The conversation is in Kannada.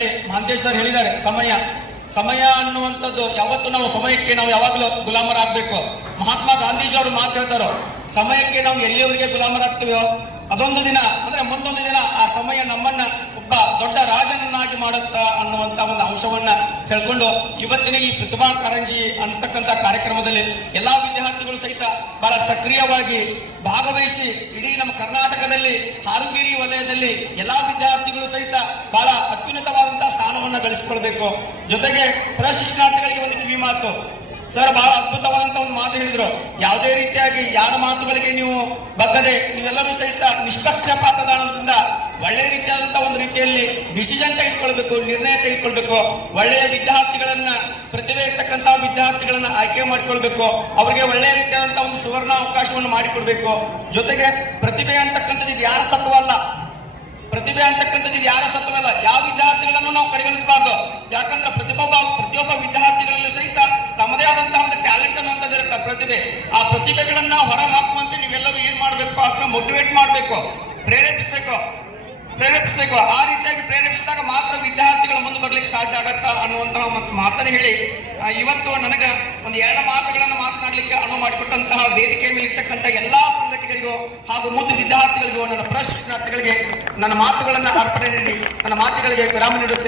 ಮಹಂತೇಶ್ ಸರ್ ಹೇಳಿದ್ದಾರೆ, ಸಮಯ ಸಮಯ ಅನ್ನುವಂಥದ್ದು ಯಾವತ್ತು ನಾವು ಸಮಯಕ್ಕೆ ನಾವು ಯಾವಾಗಲೂ ಗುಲಾಮರಾಗಬೇಕು. ಮಹಾತ್ಮ ಗಾಂಧೀಜಿ ಅವರು ಮಾತು ಹೇಳ್ತಾರೋ, ಸಮಯಕ್ಕೆ ನಾವು ಎಲ್ಲಿಯವರೆಗೆ ಗುಲಾಮರಾಗ್ತೀವೋ ಅದೊಂದು ದಿನ ಅಂದ್ರೆ ಮುಂದೊಂದು ದಿನ ಆ ಸಮಯ ನಮ್ಮನ್ನ ಒಬ್ಬ ದೊಡ್ಡ ರಾಜನನ್ನಾಗಿ ಮಾಡುತ್ತಾ ಅನ್ನುವಂತ ಒಂದು ಅಂಶವನ್ನ ಹೇಳ್ಕೊಂಡು ಇವತ್ತಿನ ಈ ಪ್ರತಿಭಾ ಕಾರಂಜಿ ಅಂತಕ್ಕಂಥ ಕಾರ್ಯಕ್ರಮದಲ್ಲಿ ಎಲ್ಲಾ ವಿದ್ಯಾರ್ಥಿಗಳು ಸಹಿತ ಬಹಳ ಸಕ್ರಿಯವಾಗಿ ಭಾಗವಹಿಸಿ ಇಡೀ ನಮ್ಮ ಕರ್ನಾಟಕದಲ್ಲಿ ಹಾರುಗಿರಿ ವಲಯದಲ್ಲಿ ಎಲ್ಲಾ ವಿದ್ಯಾರ್ಥಿಗಳು ಸಹಿತ ಬಹಳ ಅತ್ಯುನ್ನತವಾದಂತಹ ಸ್ಥಾನವನ್ನ ಗಳಿಸಿಕೊಳ್ಬೇಕು. ಜೊತೆಗೆ ಪ್ರಶಿಕ್ಷಣಾರ್ಥಿಗಳಿಗೆ ಒಂದು ಕಿವಿ ಮಾತು, ಸರ್ ಬಹಳ ಅದ್ಭುತವಾದಂತ ಒಂದು ಮಾತು ಹೇಳಿದ್ರು. ಯಾವುದೇ ರೀತಿಯಾಗಿ ಯಾರ ಮಾತುಗಳಿಗೆ ನೀವು ಬಗ್ಗದೆ ನೀವೆಲ್ಲರೂ ಸಹಿತ ನಿಷ್ಪಕ್ಷಪಾತದಿಂದ ಒಳ್ಳೆಯ ರೀತಿಯಾದಂತಹ ಒಂದು ರೀತಿಯಲ್ಲಿ ಡಿಸಿಷನ್ ತೆಗೆದುಕೊಳ್ಬೇಕು, ನಿರ್ಣಯ ತೆಗೆದುಕೊಳ್ಬೇಕು. ಒಳ್ಳೆಯ ವಿದ್ಯಾರ್ಥಿಗಳನ್ನ, ಪ್ರತಿಭೆ ಇರ್ತಕ್ಕಂತಹ ವಿದ್ಯಾರ್ಥಿಗಳನ್ನ ಆಯ್ಕೆ ಮಾಡಿಕೊಳ್ಬೇಕು. ಅವರಿಗೆ ಒಳ್ಳೆಯ ರೀತಿಯಾದಂತಹ ಒಂದು ಸುವರ್ಣ ಅವಕಾಶವನ್ನು ಮಾಡಿಕೊಡ್ಬೇಕು. ಜೊತೆಗೆ ಪ್ರತಿಭೆ ಅಂತಕ್ಕಂಥದ್ದು ಇದು ಯಾರ ಸತ್ವಲ್ಲ, ಪ್ರತಿಭೆ ಅಂತಕ್ಕಂಥದ್ದು ಇದು ಯಾರ ಸತ್ವಲ್ಲ. ಯಾವ ವಿದ್ಯಾರ್ಥಿಗಳನ್ನು ನಾವು ಕಡೆಗಣಿಸಬಾರ್ದು. ಯಾಕಂದ್ರೆ ಪ್ರತಿಯೊಬ್ಬ ವಿದ್ಯಾರ್ಥಿಗಳಲ್ಲೂ ಸಹಿತ ತಮ್ಮದೇ ಆದಂತಹ ಒಂದು ಟ್ಯಾಲೆಂಟ್ ಅನ್ನುವಂಥದ್ದು ಇರುತ್ತೆ, ಪ್ರತಿಭೆ. ಆ ಪ್ರತಿಭೆಗಳನ್ನ ಹೊರ ಹಾಕುವಂತೆ ನೀವೆಲ್ಲರೂ ಏನ್ ಮಾಡ್ಬೇಕು, ಅದನ್ನ ಮೋಟಿವೇಟ್ ಮಾಡ್ಬೇಕು, ಪ್ರೇರೇಪಿಸಬೇಕು. ಆ ರೀತಿಯಾಗಿ ಪ್ರೇರೇಪಿಸಿದಾಗ ಮಾತ್ರ ವಿದ್ಯಾರ್ಥಿಗಳು ಮುಂದೆ ಬರ್ಲಿಕ್ಕೆ ಸಾಧ್ಯ ಆಗತ್ತಾ ಅನ್ನುವಂತಹ ಮಾತನ್ನು ಹೇಳಿ ಇವತ್ತು ನನಗ ಒಂದು ಎರಡು ಮಾತುಗಳನ್ನು ಮಾತನಾಡಲಿಕ್ಕೆ ಅನುವು ಮಾಡಿಕೊಟ್ಟಂತಹ ವೇದಿಕೆ ಮೇಲೆ ಇರ್ತಕ್ಕಂಥ ಎಲ್ಲಾ ಸಂಘಟಕರಿಗೂ ಹಾಗೂ ಮುದ್ದು ವಿದ್ಯಾರ್ಥಿಗಳಿಗೂ ನನ್ನ ಪ್ರಶಿಕ್ಷಣಾರ್ಥಿಗಳಿಗೆ ನನ್ನ ಮಾತುಗಳನ್ನ ಅರ್ಪಣೆ ನೀಡಿ ನನ್ನ ಮಾತುಗಳಿಗೆ ವಿರಾಮ ನೀಡುತ್ತೇನೆ.